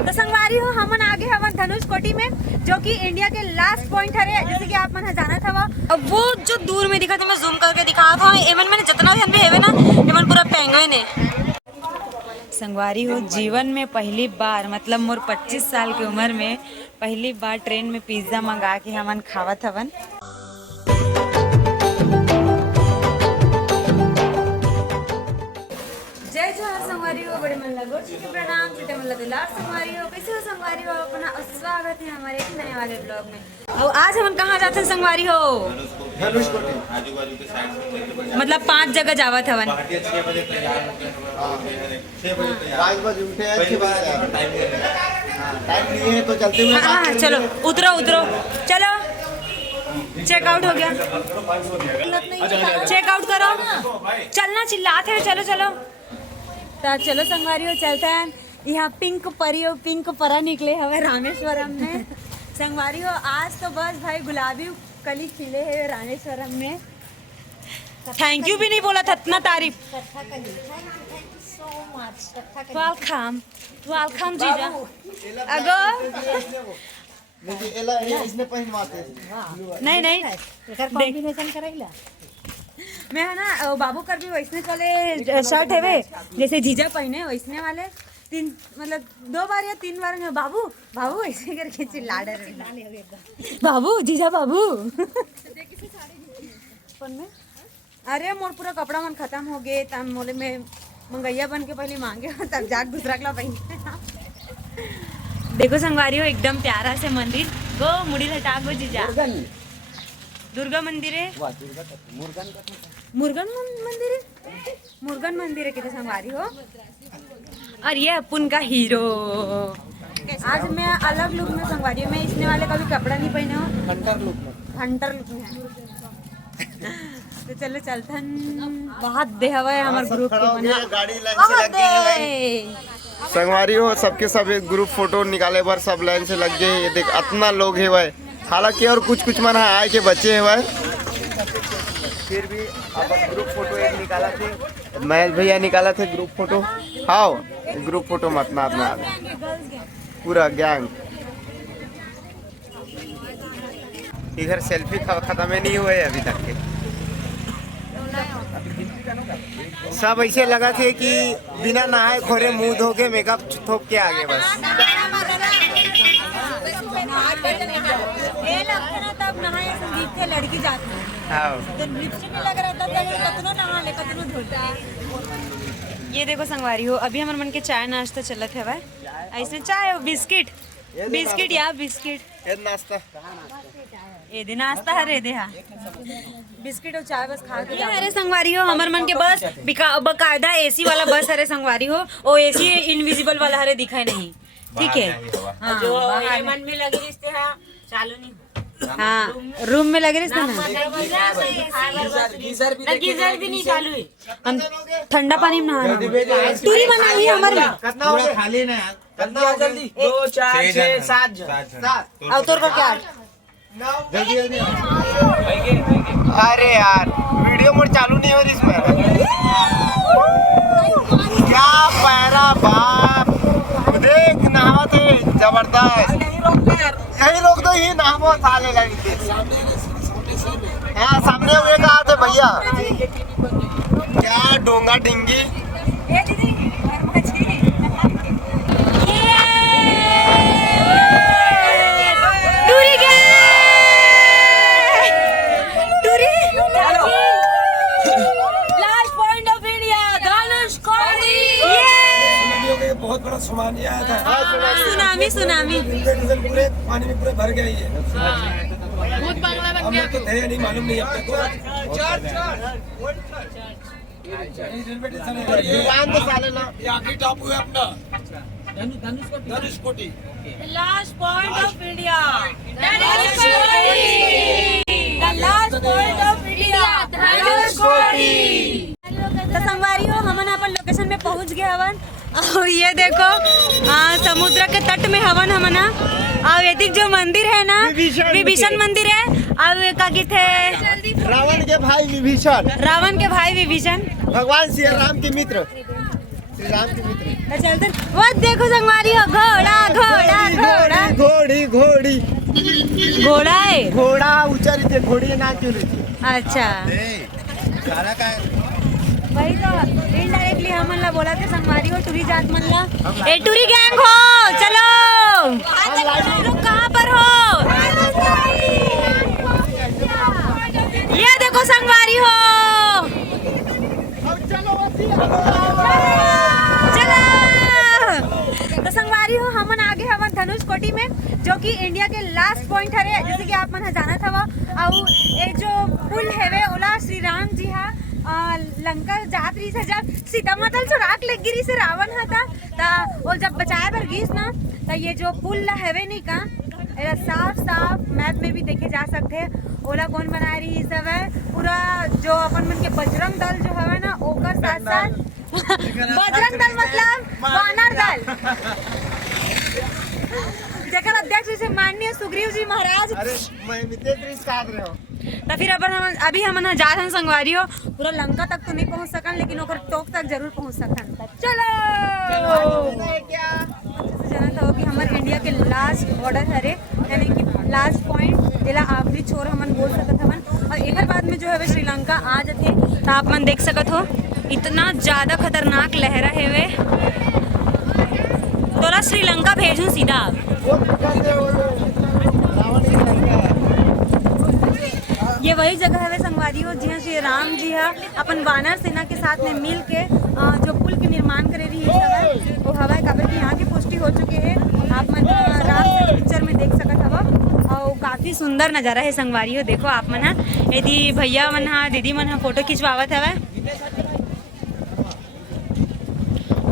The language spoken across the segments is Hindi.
तो संगवारी हो हमन आगे हवन धनुषकोटी में, जो कि इंडिया के लास्ट पॉइंट है, जैसे कि आप मन जाना था। अब वो जो दूर में दिखा था, मैं जूम करके दिखा था, एमन मैंने जितना भी हेवे ना एमन पूरा पेंगुइन है। संगवारी हो जीवन में पहली बार, मतलब मोर 25 साल की उम्र में पहली बार ट्रेन में पिज्जा मंगा के हमन खावत हवन। जय जोहार संगवारी हो, बड़े मन लगो प्रणाम, छोटे मन दिलार संगवारी हो। कैसे हो संगवारी हो? अपना स्वागत है हमारे एक नए वाले ब्लॉग में। और आज हम कहाँ जाते हैं संगवारी हो? मतलब 5 जगह जावत हवन। हाँ चलो उतरो उतरो, चलो चेकआउट हो गया, चेकआउट करो, चलना चिल्लाते हैं, चलो चलो। तो चलो संगवारी हो चलते हैं। यहाँ पिंक परियो पिंक परा निकले हवे रामेश्वरम में। संगवारी हो आज तो बस भाई गुलाबी कली खिले है रामेश्वरम में। थैंक यू भी नहीं बोला था, इतना तारीफ। वेलकम वेलकम जीजा। अगो नहीं नहीं कॉम्बिनेशन कराइला मैं है ना बाबू कर भी वैसने वाले शर्ट है वे, जैसे जीजा पहने वैसने वाले 3 मतलब 2 बार या 3 बार में बाबू बाबू ऐसे करके चिल्ला रहे बाबू जीजा बाबू। अरे मोर पूरा कपड़ा मन खत्म हो गए, तब मोले में मंगैया बन के पहले मांगे तब जाके दूसरा कला पहने। देखो संगवारी हो एकदम प्यारा से मंदिर गो, मुड़ी हटा गो जीजा। दुर्गा मंदिर है, मुर्गन मंदिर है, मुर्गन मंदिर है कितने संगवारी हो। और ये अपन का हीरो। आज मैं अलग लुक में संगवारी हूँ, मैं इसने वाले का भी कपड़ा नहीं पहने हो, हंटर लुक में है। तो चलो चलते हैं। बहुत देहवा है हमारे ग्रुप के गाड़ी लाइन से लग गई संगवारी हो, सबके सब एक ग्रुप फोटो निकाले बार सब लाइन से लग गए। ये देख इतना लोग है भाई, हालांकि और कुछ मन आए के बच्चे हैं भाई, फिर भी अपन ग्रुप फोटो एक निकाला थे, महेश भैया निकाला थे ग्रुप फोटो। हाँ ग्रुप फोटो मत मारना पूरा गैंग। इधर सेल्फी खत्म ही नहीं हुए अभी तक के, सब ऐसे लगा थे कि बिना नहाए खोरे मुंह धो के मेकअप थोप के आगे बस। तब नहाए संगीत के लड़की जाती है, जब लिपस्टिक लग रहा था कतनो नहा ले कतनो धोता। ये देखो संगवारी हो, अभी हमारे मन के चाय नाश्ता चलत है भाई, ऐसे चाय बिस्किट बिस्किट या बिस्किट नाश्ता ये दिन नाश्ता है रे देहा बिस्किट और चाय बस खा के। अरे संगवारी हो हमारे मन के बस बकायदा एसी वाला बस है संगवारी हो, और एसी इनविजिबल वाला हरे दिखाई नहीं, ठीक है। हाँ, जो मन में लगे रिश्ते चालू नहीं। हाँ रूम में लगे रिश्ते ना, गीजर भी नहीं चालू है, हम ठंडा पानी में नहा पूरी मना हुई हमारे में खाली ना जल्दी 2 4 6 7 और तोर को क्या जल्दी जल्दी। अरे यार वीडियो मोड चालू नहीं हो रही इसमें, क्या पैरा बाप देख नहा थे जबरदस्त। यही लोग तो ही नहा था ले लगे हाँ सामने हुए कहा थे भैया, क्या डोंगा डिंगी। बहुत बड़ा सुनामी आया था, सुनामी पूरे पानी में पूरे भर गया ये, भूत बांग्ला बन गया। तो थे नहीं मालूम नहीं अपने को। ये आखिरी टापू है अपना Dhanushkodi, last point of India, last point of India Dhanushkodi. तो संगवारी हो हमन अपन लोकेशन में पहुंच गए हवन, और ये देखो समुद्र के तट में हवन हमना। और ये जो मंदिर है ना विभीषण मंदिर है, अब का थे रावण के भाई विभीषण, रावण के भाई विभीषण भगवान श्री राम के मित्र, श्री राम के मित्र। चलते वो देखो संगवारी हो घोड़ा घोड़ा है। घोड़ा ऊंचा रही थी, घोड़ी ना क्यों रही थी। अच्छा वही तो इनडायरेक्टली हम ला बोला थे संगवारी हो टूरी जात मन ला ए टूरी गैंग हो चलो। तुम लोग कहाँ पर हो? ये देखो संगवारी हो चलो। तो संगवारी हो हमन आगे हवन धनुष कोटी में जो कि इंडिया के लास्ट पॉइंट हरे जैसे कि आप मन जाना था वो एक जो पुल है ओला श्री राम जी हा लंका जात रही से जब सीता माता से राख लग गिरी से रावण था ता वो जब बचाए बर गिस ना तो ये जो पुल हवे नहीं का साफ साफ मैप में भी देखे जा सकते हैं। ओला कौन बना रही सब है पूरा जो अपन मन के बजरंग दल जो हवे ना ओकर साथ साथ बजरंग दल मतलब वानर दल जेकर अध्यक्ष से माननीय सुग्रीव जी महाराज। अरे मैं मिते त्रिस काट रहे हो तो फिर अभी हम जा रहे हैं संगवारी हो पूरा लंका तक तो नहीं पहुंच सकन लेकिन ओकर टोक तक जरूर पहुंच सकन। चलो जाना था कि हमारे इंडिया के लास्ट बॉर्डर हरे यानी कि लास्ट पॉइंट जिला आखिरी छोर हमन बोल सकत हवन और एक बाद में जो है श्रीलंका आ जाते तो आप मन देख सकत हो इतना ज़्यादा खतरनाक लहरा है वे तोला श्रीलंका भेजूं सीधा। ये वही जगह है वे संगवारी हो जहाँ श्री राम जी है अपन वानर सेना के साथ में मिल के जो पुल के निर्माण करे रही है वो हवाई काबर की यहाँ की पुष्टि हो चुके हैं। आप मन राम पिक्चर में देख सकत हवा और काफ़ी सुंदर नज़ारा है संगवारी हो। देखो आप मन यदि भैया मन हा दीदी मन हा फोटो खिंचवावत हवा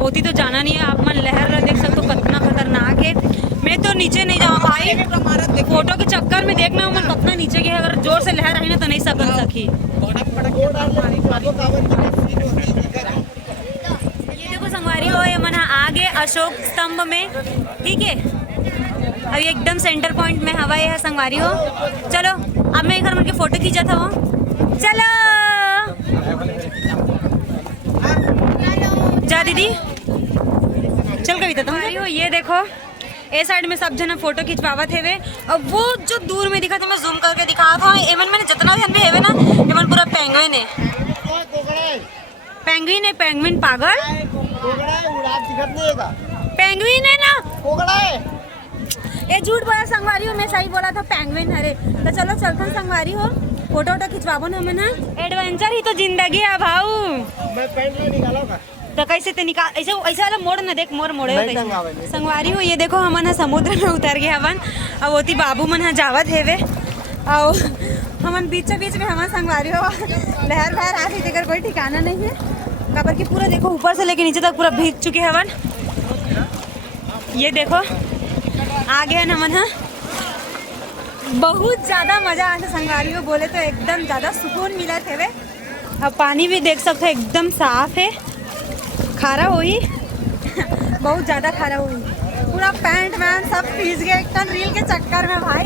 होती तो जाना नहीं है। आप मन लहर देख सकते हो कितना खतरनाक है। मैं तो नीचे नहीं जा पाई फोटो के चक्कर में देखना मन कितना नीचे गया अगर जोर से लहर आई ना तो नहीं सकन सकी। ये देखो संगवारी हो ये मन आगे अशोक स्तंभ में ठीक है अभी एकदम सेंटर पॉइंट में हवा है संगवारी हो। चलो अब मैं एक बार मन के फोटो खींचा था वो चलो जा दीदी चल कविता तुम हो। ये देखो ए साइड में सब जना फोटो खिंचवावत हेवे और वो जो दूर में दिखा था मैं जूम करके दिखा था एमन मैंने जितना भी भी हेवे ना एमन पूरा पेंगुइन है। पेंगुइन है पेंगुइन पागल पेंगुइन है ना ये झूठ बोला संगवारी हो मैं सही बोला था पेंगुइन हरे। तो चलो चलते संगवारी हो फोटो वोटो खिंचवाबो ना हमन एडवेंचर ही तो जिंदगी है भाऊ। मैं पैंट नहीं निकालूंगा तो कैसे ते निकाल ऐसे ऐसे वाला मोड़ ना देख मोड़ मोड़े संगवारी हो। ये देखो हमन समुद्र में उतर गए हवन अब होती बाबू मन जावत हेवे और हमन बीच में हमन संगवारी हो लहर बहर आ रही देकर कोई ठिकाना नहीं है काबर की पूरा देखो ऊपर से लेके नीचे तक पूरा भीग चुके हवन। ये देखो आ गए हमन बहुत ज़्यादा मज़ा आता संगवारी हो बोले तो एकदम ज़्यादा सुकून मिला थे वे। अब पानी भी देख सकते हो एकदम साफ है खारा हुई बहुत ज़्यादा खारा हुई पूरा पैंट वैंट सब भीज गए एकदम रील के चक्कर में भाई।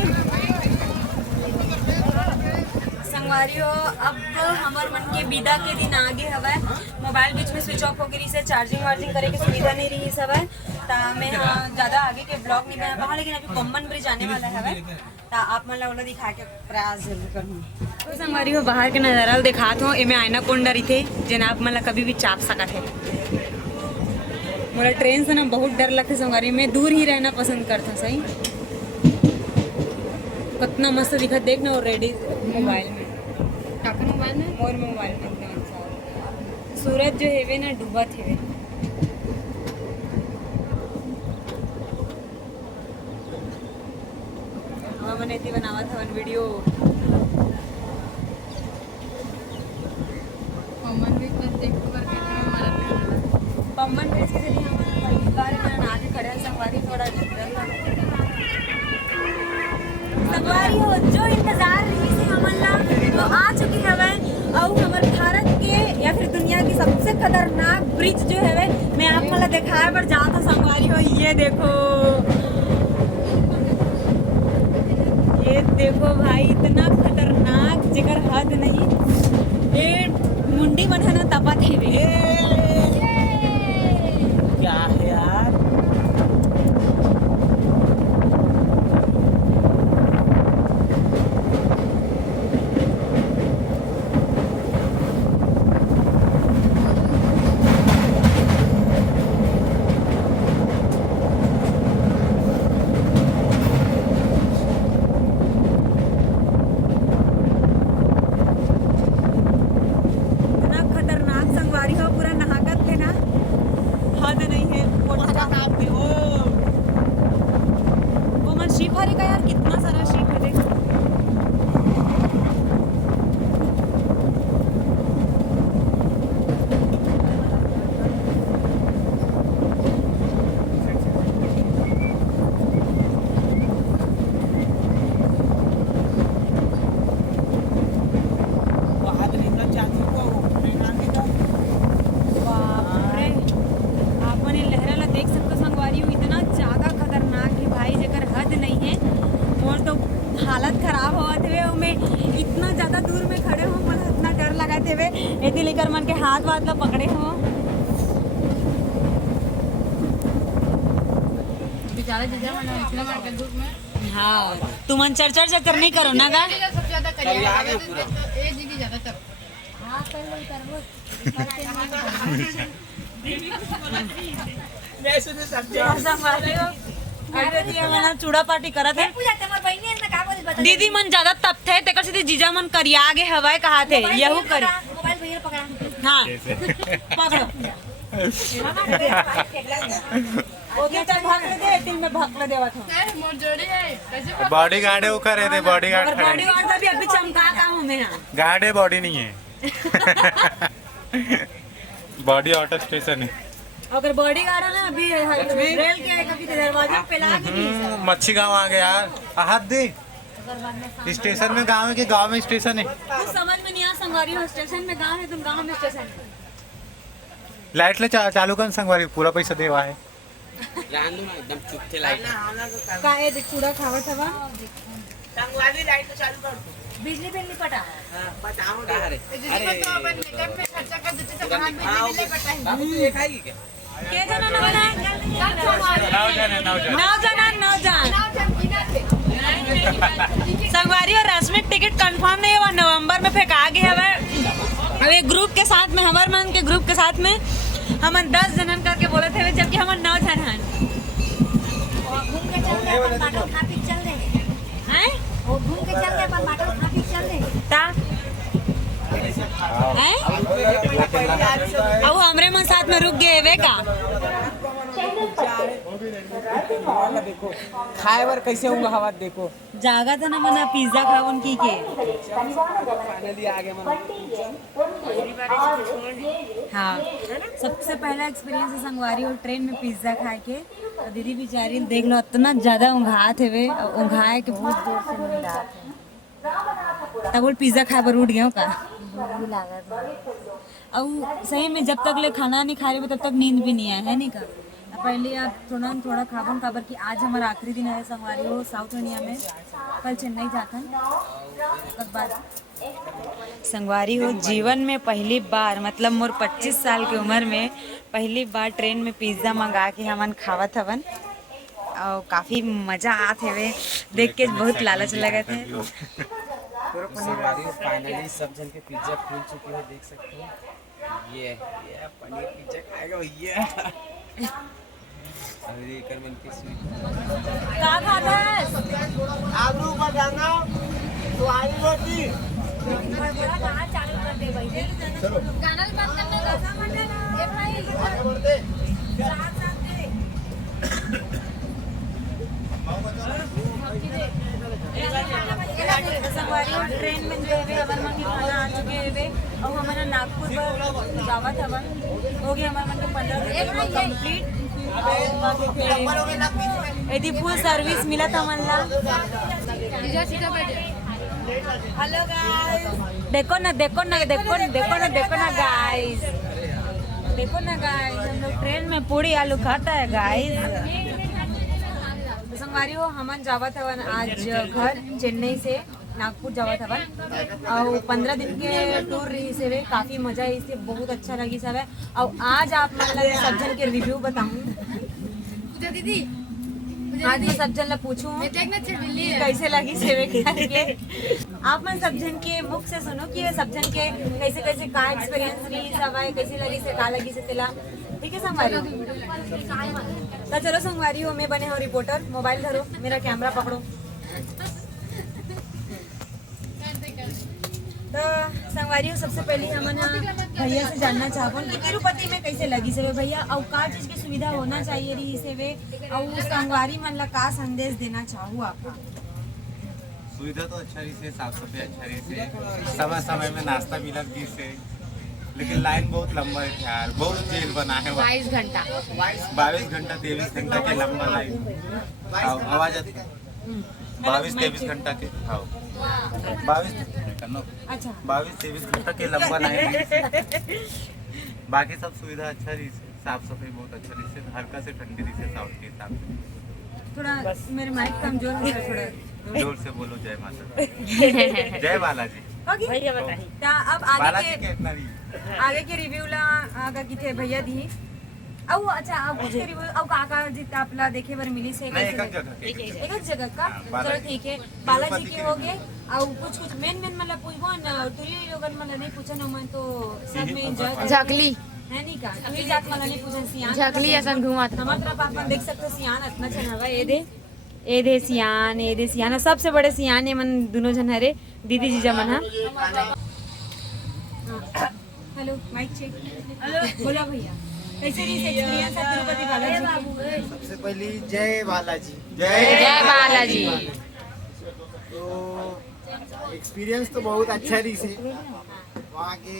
संगवारी हो अब हमार मन के विदा के दिन आगे हवा मोबाइल बीच में स्विच ऑफ हो गई से चार्जिंग वार्जिंग करे की सुविधा नहीं रही सब है ता मैं ज़्यादा आगे के ब्लॉग नहीं बना पाऊँ लेकिन अभी कॉमन ब्रिज आने वाला है ता आप मन ला दिखा के प्रयास जरूर करूँ। तो संगवारी हो बाहर के नज़ारा दिखात हो एमें आयना कौन डरी थे जिन आप मन ला कभी भी चाप सका थे। मोला ट्रेन से ना बहुत डर लगता संगवारी में दूर ही रहना पसंद करता सही कितना मस्त दिखा देखना और रेडी मोबाइल में मोबाइल में और मोबाइल में सूरज जो हेवे ना डूबत हेवे मैंने इतनी बनावा था वन वीडियो पम्मन ब्रिज के जरिए हम बार आगे खड़े हैं संगवारी थोड़ा संगवारी हो जो इंतजार रही थी हमला तो आ चुकी है और हमारे भारत के या फिर दुनिया की सबसे खतरनाक ब्रिज जो है मैं आप मला दिखाया पर जाता संगवारी हो। ये देखो भाई इतना खतरनाक जिगर हद नहीं ये मुंडी मन है ना तपा थे क्या है यार मन के हाथ वाथ ला पकड़े हो। बेचारा जीजा मना इतना करके धूप में हाँ तुमन चर्चा चक्कर नहीं करो ना गा। जीजा सबसे ज्यादा करिया ये दीदी ज्यादा कर चूड़ा पार्टी करत है दीदी मन ज्यादा तप थे तेकर से जीजा मन करिया आगे हवाए कहा थे यहू कर हाँ पकड़ो ओके चल भाग दे दिन में भाग देवा था मोर जोड़ी है कैसे बॉडी गार्ड है वो करे थे बॉडी गार्ड और बॉडी गार्ड भी अभी चमका का हूं मैं गार्ड है बॉडी नहीं है बॉडी ऑटो स्टेशन है अगर बॉडी गार्ड है ना अभी रेल के कभी दरवाजा पे ला के नहीं मच्छी गांव आ गया यार हाथ दे स्टेशन में गांव है कि गांव में स्टेशन है कुछ समझ में नहीं आ संगवारी हो स्टेशन में गांव है तुम गांव में स्टेशन है लाइट ले चालू कर संगवारी पूरा पैसा देवा है जान दो ना एकदम चुप थे लाइट का ए देख चूड़ा खावत हवा संगवारी लाइट को चालू कर बिजली बिल नहीं पटा बताओ अरे दीदी को तो अपन मेकअप में खर्चा कर देते तो हाथ में ले पटा है बाबू तू एक आएगी क्या के जना ना बना नौ जान संगवारी और रश्मि टिकट कंफर्म नहीं हुआ नवंबर में फेंका गया है अब एक ग्रुप के साथ में हमार मन के ग्रुप के साथ में हम 10 जनन करके बोले थे जबकि हम 9 जन हैं घूम के चल रहे पर बाटो खा पी चल रहे हैं वो घूम के चल रहे पर बाटो खा पी चल रहे ता हैं अब हमरे मन साथ में रुक गए वे का खाए बार कैसे होगा हवा देखो जागा था ना मना पिज्जा खावन की के फाइनली आ गए मन हाँ सबसे पहला एक्सपीरियंस है संगवारी और ट्रेन में पिज्जा खाए के और दीदी बेचारी देख लो इतना ज्यादा उंघात है वे उंघाए के बहुत जोर से नींद आत है तब बोल पिज्जा खाए पर उठ गया का और सही में जब तक ले खाना नहीं खा रहे तब तक नींद भी नहीं आया है नहीं का पहले आप थोड़ा खाबन काबर कि आज हमारा आखिरी दिन है संगवारी हो साउथ इंडिया में कल चेन्नई जाता है बाद संगवारी हो जीवन में पहली बार मतलब मोर 25 साल की उम्र में पहली बार ट्रेन में पिज्ज़ा मंगा के हमन खावत हवन और काफ़ी मज़ा आते हुए देख के बहुत लालच लगे थे फाइनली सब जन के पिज्जा खुल चुके हैं देख सकते हो ये पनीर पिज्जा खाएगा भैया अरे कर मन की स्वीट क्या खाता है आलू बनाना सुहारी रोटी चालू कर दे भाई गाना बंद करने दो ए भाई संगवारी और ट्रेन में जो है हमारे मन की खाना आ चुके हैं और हमारा नागपुर पर जावत हवन हो गया हमारे मन के 15 दिन कंप्लीट यदि फुल सर्विस मिला था मन ला जीजा सीधा बैठे हेलो गाइस देखो ना गाइस हम लोग ट्रेन में पूरी आलू खाता है गाइस संगवारी हो हमन जावत हवन आज घर चेन्नई से नागपुर जावत हवन और 15 दिन के टूर रही से वे काफ़ी मज़ा आई से बहुत अच्छा लगी सब है और आज आप मतलब सब जन के रिव्यू बताऊँ पूजा दीदी आज मैं सब जन ला पूछूँ देखना बिल्ली है कैसे लगी सेवे करके आप मन सब जन के मुख से सुनो कि सब जन के कैसे कैसे का एक्सपीरियंस रही सब है कैसे लगी से का लगी से तिला ठीक है संगवारी तो चलो संगवारी हो मैं बने हो रिपोर्टर मोबाइल धरो मेरा कैमरा पकड़ो तो संगवारी हो सबसे पहले हम भैया से जानना चाहूँ कि तिरुपति में कैसे लगी से भैया और का चीज की सुविधा होना चाहिए रही से वे और संगवारी मन ला का संदेश देना चाहूँ आपका सुविधा तो अच्छा रही से साफ सफाई अच्छा रही से समय समय में नाश्ता मिलत दी से लेकिन लाइन बहुत लंबा है यार बहुत देर बना है 22 घंटा 22 घंटा 23 घंटा के लंबा लाइन आवाज आती 22-23 घंटा के 22-23 घंटा के लंबा लाइन बाकी सब सुविधा अच्छा रही से साफ सफाई बहुत अच्छा रही से हल्का से ठंडी रही से साउथ के हिसाब से थोड़ा मेरे माइक कमजोर है थोड़ा जोर से बोलो जय माता दी। जय बालाजी भैया बताई अब बालाजी आगे के इतना भी के आगे के रिव्यू ला आगा की थे भैया दी अब अच्छा अब उसके रिव्यू अब काका जी आपला देखे बर मिली से नहीं, एक जगह के। एक जगह का हाँ, चलो बालाजी। ठीक है बालाजी के हो गए और कुछ मेन मतलब पूछबो न तुरी लोगन मतलब नहीं पूछन मन तो सब में एंजॉय झाकली है नहीं का तुरी जात वाला नहीं पूछन सियान झाकली ऐसा घुमात हमार तरफ आप देख सकते हो सियान इतना छन हवा ए दे सियान सबसे बड़े सियान ये मन दोनों जन हरे दीदी जीजा मन हा हेलो माइक चेक बोला भैया कैसे रही एक्सपीरियंस है तिरुपति बालाजी सबसे पहली जय बालाजी। जय बालाजी। तो एक्सपीरियंस तो बहुत अच्छा रही से वहाँ के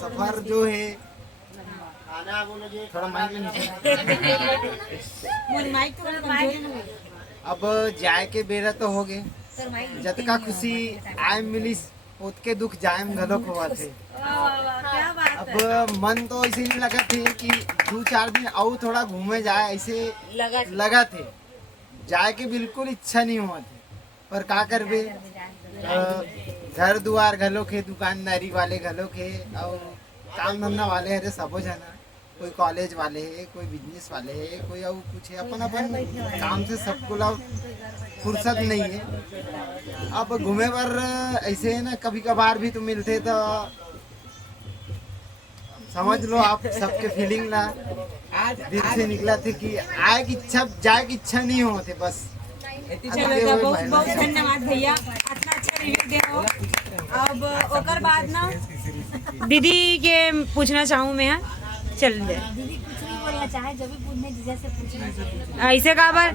सफर जो है थोड़ा माइक मोर माइक तो कमजोर अब जाए के बेरा तो हो गए सर माइक जतका खुशी आय मिलिस ओतके दुख जाए में घलोक हुआ थे। क्या बात अब मन तो ऐसे ही लगा थे कि 2-4 दिन और थोड़ा घूमे जाए ऐसे लगा थे जाए के बिल्कुल इच्छा नहीं हुआ थे पर का करबे घर दुआर घलोक है दुकानदारी वाले घलोक है और काम धंधा वाले हरे सबो जना कोई कॉलेज वाले है कोई बिजनेस वाले है कोई और कुछ है अपन अपन काम से सबको ला फुर्सत नहीं है। अब घूमे पर ऐसे है ना कभी कभार भी तो मिलते तो समझ लो आप सबके फीलिंग ला दिल से निकला थे कि आए की इच्छा जाए की इच्छा नहीं होते बस। चलो तो बहुत बहुत धन्यवाद भैया इतना अच्छा रिव्यू दे हो। अब ओकर बाद ना दीदी के पूछना चाहूँ मैं चल दे दीदी कुछ नहीं बोलना चाहे जो भी पूछने जीजा से पूछ लीजिए ऐसे काबर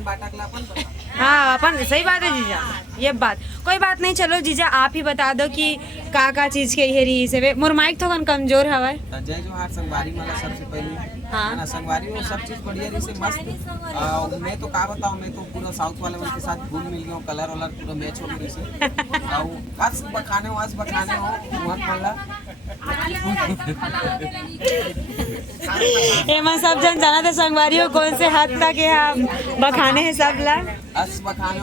हाँ अपन सही बात है जीजा ये बात कोई बात नहीं चलो जीजा आप ही बता दो कि का चीज के ये रही से मोर माइक तो कमजोर हवा जय जोहार संगवारी वाला सबसे पहले हाँ। है ना संगवारी में सब चीज बढ़िया रही से मस्त मैं तो का बताऊं मैं तो पूरा साउथ वाले के साथ घुल मिल गया कलर वलर पूरा मैच हो गई से और बस बखाने हो वहां वाला एमा सब जन जाना था संगवारी हो कौन से हाथ तक है हम बखाने हैं सब ला अस बखाने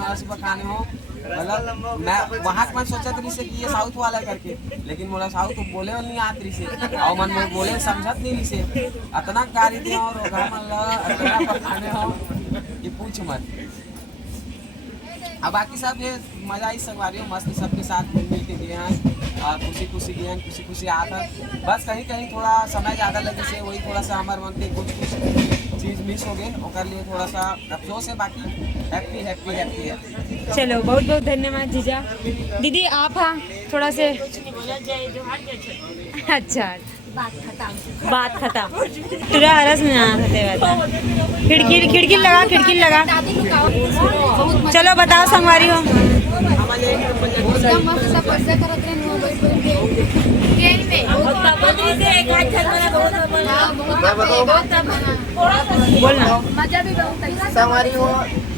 हो मतलब मैं वहाँ मैं सोचा रही से कि ये साउथ वाला करके लेकिन मोला साउथ बोले वाली नहीं आत रही से और मन में बोले समझत नहीं रही से अतना गाली दिया और घर मन ला अतना बखाने हो ये पूछ मत। अब बाकी सब ये मजा आई संगवारी हो मस्त सबके साथ मिल के गए हैं खुशी गए हैं खुशी आता बस कहीं थोड़ा समय ज़्यादा लगे से वही थोड़ा सा हमारे मन के कुछ चीज़ मिस हो गए और लिए थोड़ा सा अफसोस है बाकी हैप्पी है। चलो बहुत बहुत धन्यवाद जीजा दीदी आप हाँ थोड़ा से अच्छा बात खत्म तेरा हरस में आना था खिड़की लगा चलो बताओ संगवारी हो बोलना मजा भी बहुत आई सवारी हो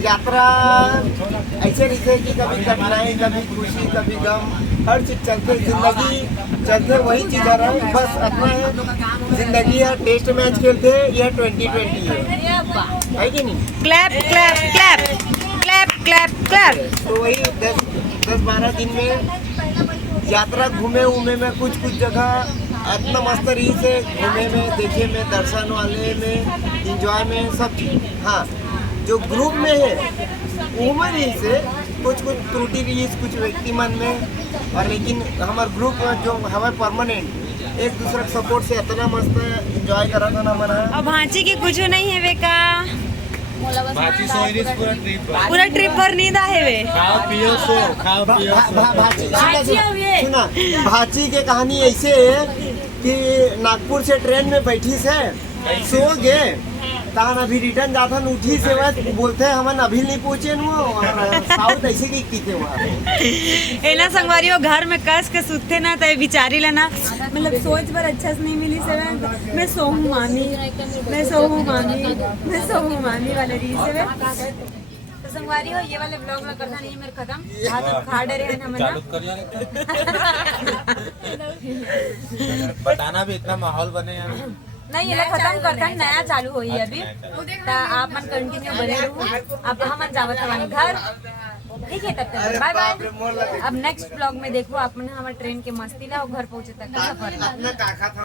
यात्रा ऐसे नहीं थे कि कभी कठिनाई कभी खुशी कभी गम हर चीज चलते वही चीज आ रहा है बस अपना है जिंदगी है टेस्ट मैच खेलते यह 2020 है कि नहीं क्लैप तो वही 10-12 दिन में यात्रा घूमे में कुछ जगह इतना मस्त रही से घूमे में देखे में दर्शन वाले में इंजॉय में सब चीज। हाँ जो ग्रुप में है उम्र ही से कुछ त्रुटि रही कुछ व्यक्ति मन में और लेकिन हमारे ग्रुप जो हमारे परमानेंट एक दूसरे के सपोर्ट से इतना मस्त इंजॉय करा था ना मना और भांची की कुछ नहीं है बेका बाकी सोइरिस पूरा ट्रिप पर नींद है वे खाओ पियो सुना भाची के कहानी ऐसे है कि नागपुर से ट्रेन में बैठी से सो गए तान अभी रिटर्न जाता उठी से बोलते हैं हम अभी नहीं पहुंचे साउथ ऐसे की कीते वहाँ एना संगवारियों घर में कस के सुते ना तो बिचारी लेना मतलब सोच पर अच्छा से नहीं मिली से मैं सोहू मामी वाले री से तो संगवारी हो ये वाले ब्लॉग में करता नहीं मेरे खत्म हाथ खा डरे हैं हम बताना भी इतना माहौल बने यार नहीं ये खत्म करता नया चालू हुई है अभी तो आप मन कंटिन्यू बने रहो अब हम जावत हमारे घर ठीक है, तब तक बाय बाय। अब नेक्स्ट ब्लॉग में देखो आप हमारे ट्रेन के मस्ती ला और घर पहुंचे तक का सफर ला।